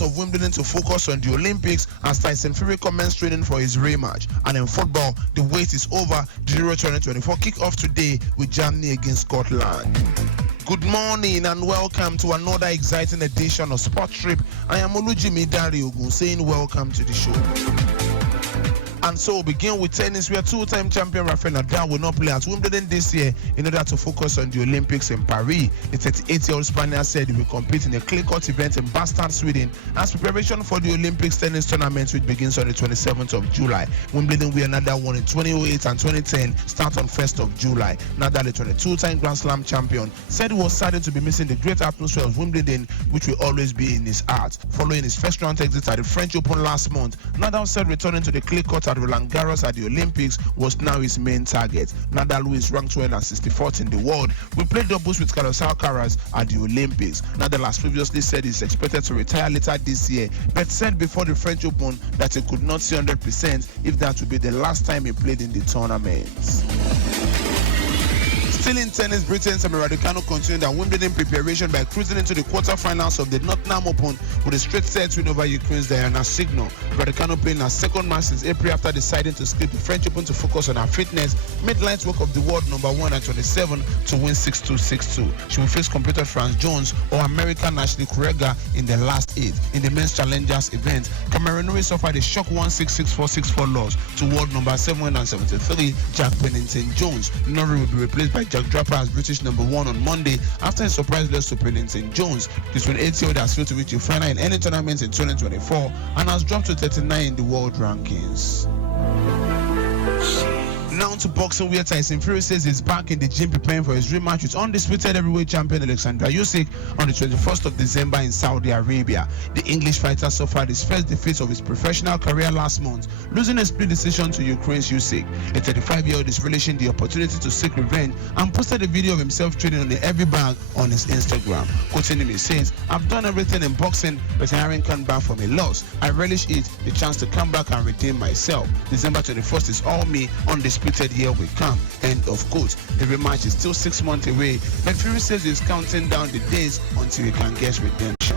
of Wimbledon to focus on the Olympics as Tyson Fury commenced training for his rematch. And in football, the wait is over. The Euro 2024 kick off today with Germany against Scotland. Good morning and welcome to another exciting edition of Sport Trip. I am Olujimi Dare-Ogun saying welcome to the show. And so we'll begin with tennis, where two-time champion Rafael Nadal will not play at Wimbledon this year in order to focus on the Olympics in Paris. The 38-year-old Spaniard said he will compete in a clay-court event in Bastad, Sweden, as preparation for the Olympics tennis tournament, which begins on the 27th of July. Wimbledon, where Nadal won in 2008 and 2010, start on 1st of July. Nadal, a 22-time Grand Slam champion, said he was saddened to be missing the great atmosphere of Wimbledon, which will always be in his heart. Following his first round exit at the French Open last month, Nadal said returning to the clay court at Roland Garros at the Olympics was now his main target. Nadal, who is ranked 264th in the world, will play doubles with Carlos Alcaraz at the Olympics. Nadal has previously said he's expected to retire later this year, but said before the French Open that he could not see 100% if that would be the last time he played in the tournament. Still in tennis, Britain's Emma Raducanu continued her Wimbledon preparation by cruising into the quarterfinals of the Nottingham Open with a straight set win over Ukraine's Diana Signo. Raducanu, playing her second match since April after deciding to skip the French Open to focus on her fitness, made light work of the world number 1 at 27 to win 6-2, 6-2. She will face competitor France Jones or American Ashley Kurega in the last 8. In the men's challengers event, Cameroon suffered a shock 1-6, 6-4, 6-4 loss to world number 773 Jack Pennington Jones. Norrie will be replaced by Jack Draper as British number 1 on Monday after a surprise loss to Pennington Jones. The 28-year-old has failed to reach the final in any tournament in 2024 and has dropped to 39 in the world rankings. Now to boxing, where Tyson Fury says he's back in the gym preparing for his rematch with undisputed heavyweight champion Alexander Usyk on the 21st of December in Saudi Arabia. The English fighter suffered his first defeat of his professional career last month, losing a split decision to Ukraine's Usyk. The 35-year-old is relishing the opportunity to seek revenge and posted a video of himself training on a heavy bag on his Instagram. Quoting him, he says, "I've done everything in boxing, but I haven't come back from a loss. I relish it, the chance to come back and redeem myself. December 21st is all me, undisputed. Here we come." End of quote. The rematch is still 6 months away, but Fury says he's counting down the days until he can get redemption.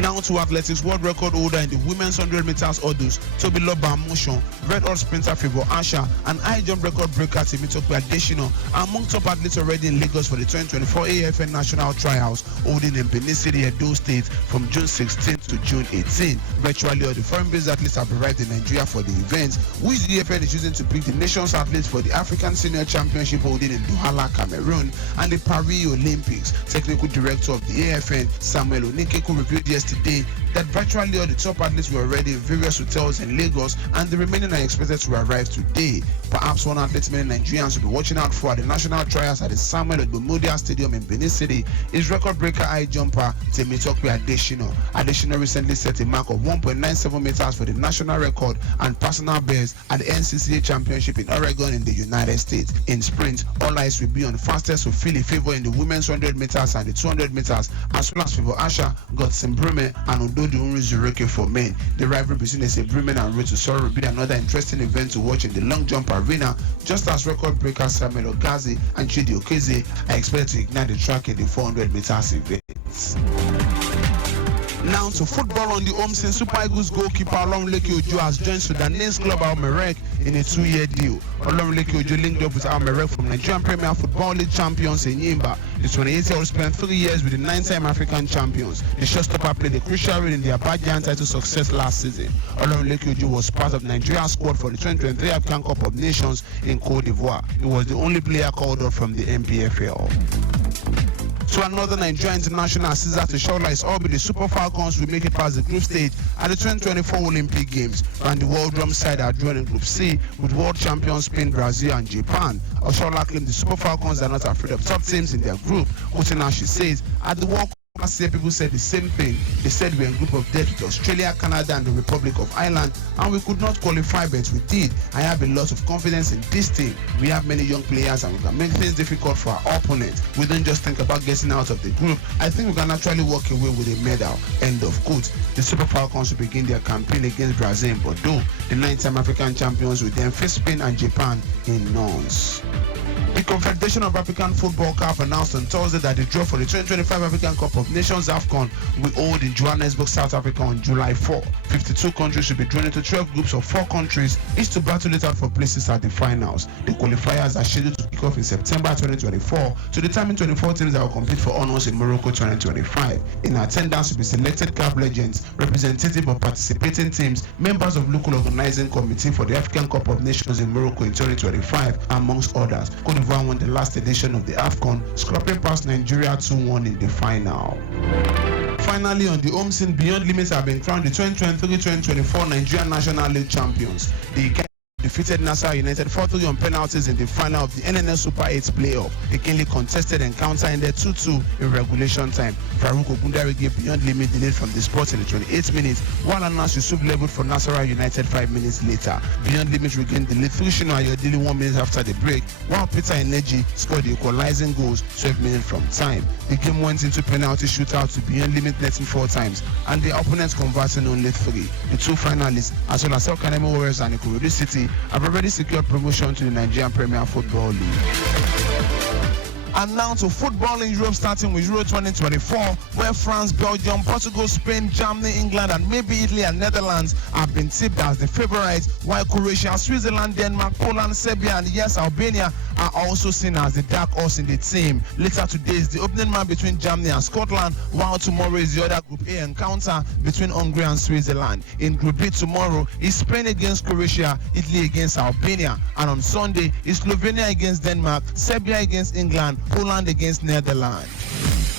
Now to athletics, world record holder in the women's 100 meters hurdles, Tobiloba Motion, red horse sprinter Favour Asha, and high jump record breaker Temitope Adesina are among top athletes already in Lagos for the 2024 AFN National Trials holding in Benin City, Edo State from June 16th to June 18th. Virtually all the foreign-based athletes have arrived in Nigeria for the event, which the AFN is using to pick the nation's athletes for the African Senior Championship holding in Douala, Cameroon, and the Paris Olympics. Technical director of the AFN, Samuel Onikeku, revealed yesterday that virtually all the top athletes were already in various hotels in Lagos and the remaining are expected to arrive today. Perhaps one athlete many Nigerians will be watching out for at the national trials at the Samuel Ogbomodia Stadium in Benin City is record breaker high jumper Temitope Adesina. Adesina recently set a mark of 1.97 meters for the national record and personal best at the NCCA Championship in Oregon in the United States. In sprint, all eyes will be on the fastest to fill a favor in the women's 100 meters and the 200 meters, as well as Favour Asha, Godson Brume, and Ododo Unrizureke for men. The rivalry between Ese Brumen and Road to Sorrow will be another interesting event to watch in the long jump arena, just as record breakers Samuel Ogazi and Chidi Okeze are expected to ignite the track in the 400 meters event. Now to football on the home scene, Super Eagles goalkeeper Olumileke Ojo has joined Sudanese club Al Merrek in a 2-year deal. Olumileke Ojo linked up with Al Merrek from Nigerian Premier Football League champions Enyimba. The 28-year-old spent 3 years with the 9-time African champions. The showstopper played a crucial role in their Abidjan title success last season. Olumileke Ojo was part of Nigeria's squad for the 2023 African Cup of Nations in Cote d'Ivoire. He was the only player called up from the NPFL. To another Nigerian international, Cesar Teshola is all but the Super Falcons will make it past the group stage at the 2024 Olympic Games. And the World Drum side are drawn in Group C with world champions Spain, Brazil, and Japan. Oshola claimed the Super Falcons are not afraid of top teams in their group. Quoting her, she says, "At the World last year, people said the same thing. They said we're in group of death with Australia, Canada, and the Republic of Ireland, and we could not qualify, but we did. I have a lot of confidence in this team. We have many young players, and we can make things difficult for our opponents. We don't just think about getting out of the group. I think we can actually walk away with a medal." End of quote. The Super Falcons will begin their campaign against Brazil in Bordeaux. The 9-time African champions will then face Spain and Japan in Nantes. The Confederation of African Football CAF announced on Thursday that the draw for the 2025 African Cup of Nations AFCON will hold in Johannesburg, South Africa on July 4. 52 countries should be drawn into 12 groups of 4 countries, each to battle it out for places at the finals. The qualifiers are scheduled to kick off in September 2024 to determine 24 teams that will compete for honors in Morocco 2025. In attendance will be selected CAF legends, representative of participating teams, members of local organizing committee for the African Cup of Nations in Morocco in 2025, amongst others. Cote d'Ivoire won the last edition of the AFCON, scrapping past Nigeria 2-1 in the final. Finally, on the home scene, Beyond Limits have been crowned the 2023-2024 Nigerian National League champions. The defeated Nasarawa United 4-3 on penalties in the final of the NNL Super 8 playoff. A keenly contested encounter ended 2-2 in regulation time. Farouk Ogundare gave Beyond Limit the lead from the spot in the 28th minute, while Anas Yusuf leveled for Nasarawa United 5 minutes later. Beyond Limit regained the lead through Shino Ayodele 1 minute after the break, while Peter Eneji scored the equalizing goals 12 minutes from time. The game went into penalty shootout to Beyond Limit netting 4 times, and the opponents converting only 3. The 2 finalists, as well as South Kaneme Warriors and Ikorodu City, have already secured promotion to the Nigerian Premier Football League. And now to football in Europe, starting with Euro 2024, where France, Belgium, Portugal, Spain, Germany, England, and maybe Italy and Netherlands have been tipped as the favorites, while Croatia, Switzerland, Denmark, Poland, Serbia, and yes, Albania are also seen as the dark horse in the team. Later today is the opening match between Germany and Scotland, while tomorrow is the other Group A encounter between Hungary and Switzerland. In Group B tomorrow is Spain against Croatia, Italy against Albania, and on Sunday is Slovenia against Denmark, Serbia against England, Poland against Netherlands.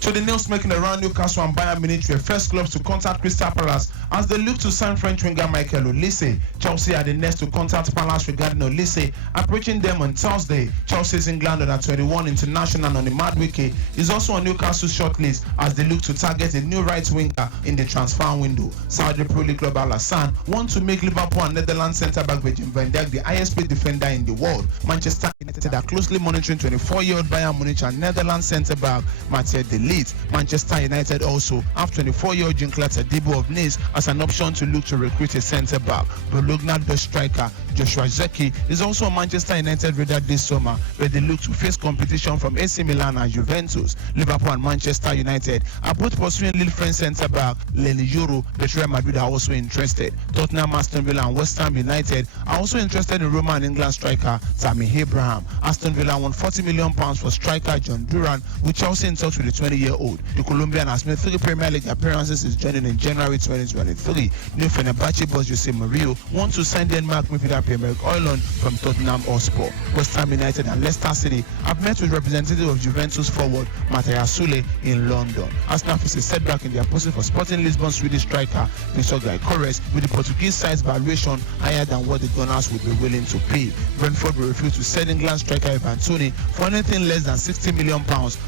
To the news making around Newcastle and Bayern Munich were first clubs to contact Crystal Palace as they look to sign French winger Michael Olise. Chelsea are the next to contact Palace regarding Olise, approaching them on Thursday. Chelsea's England under-21 international on the Madwike is also on Newcastle's shortlist as they look to target a new right winger in the transfer window. Saudi Pro League club Al Hassan want to make Liverpool and Netherlands centre-back Virgil van Dijk the highest paid defender in the world. Manchester United are closely monitoring 24-year-old Bayern Munich and Netherlands centre-back Mathieu de Ligt. Manchester United also have 24-year-old Jean-Claude Todibo of Nice as an option to look to recruit a centre-back. Bologna-based striker Joshua Zeki is also on Manchester United radar this summer, where they look to face competition from AC Milan and Juventus. Liverpool and Manchester United are both pursuing Lille French centre-back Leny Yoro, but Real Madrid are also interested. Tottenham, Aston Villa and West Ham United are also interested in Roma and England striker Tammy Abraham. Aston Villa won £40 million for striker John Duran, with Chelsea in touch with the 20-year-old. The Colombian has made 3 Premier League appearances since joining in January 2023. New Fenerbahce boss Jose Mourinho want to sign Denmark midfielder Pierre-Emerick Højlund from Tottenham Hotspur. West Ham United and Leicester City have met with representative of Juventus forward Matthias Sule in London. Arsenal face a setback in their pursuit for Sporting Lisbon Swedish striker Victor Gyökeres, with the Portuguese side's valuation higher than what the Gunners would be willing to pay. Brentford will refuse to sell England striker Ivan Toney for anything less than £60 million,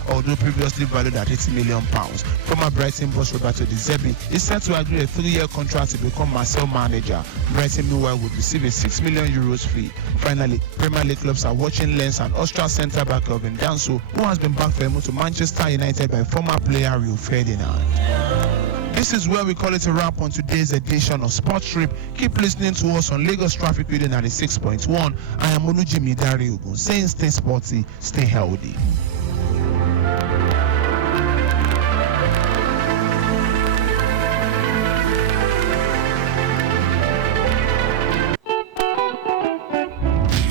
although previously valued at £80 million. Former Brighton boss Roberto De Zerbi is set to agree a 3-year contract to become Marseille manager. Brighton meanwhile would receive a €6 million fee. Finally, Premier League clubs are watching Lens and Austria centre-back Kelvin Danso, who has been back for a move to Manchester United by former player Rio Ferdinand. This is where we call it a wrap on today's edition of Sports Trip. Keep listening to us on Lagos Traffic Radio 96.1. I am Olujimi Dare-Ogun, saying stay sporty, stay healthy.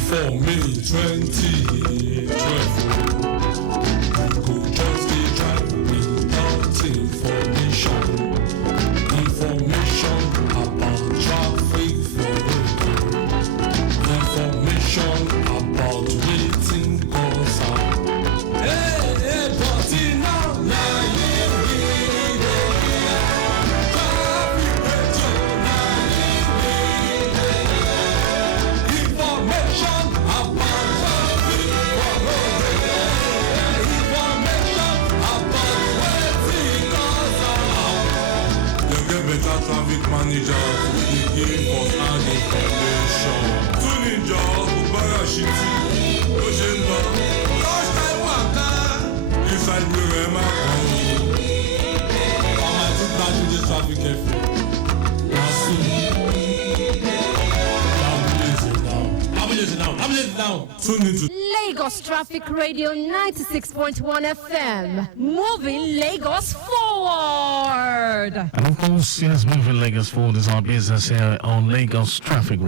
For me, 20, 12. Go just be driving without information. Information about traffic for road. Information about waiting cars. Hey, but now, traffic manager will give us an information. Tuninja, Ubara Shiti, Ojendo, last time waka, inside the Rema. I think that is the traffic effect. Now, I'm listening now. Tune into Lagos Traffic Radio 96.1 FM. Moving Lagos forward. And of course, yes, moving Lagos forward is our business here on Lagos Traffic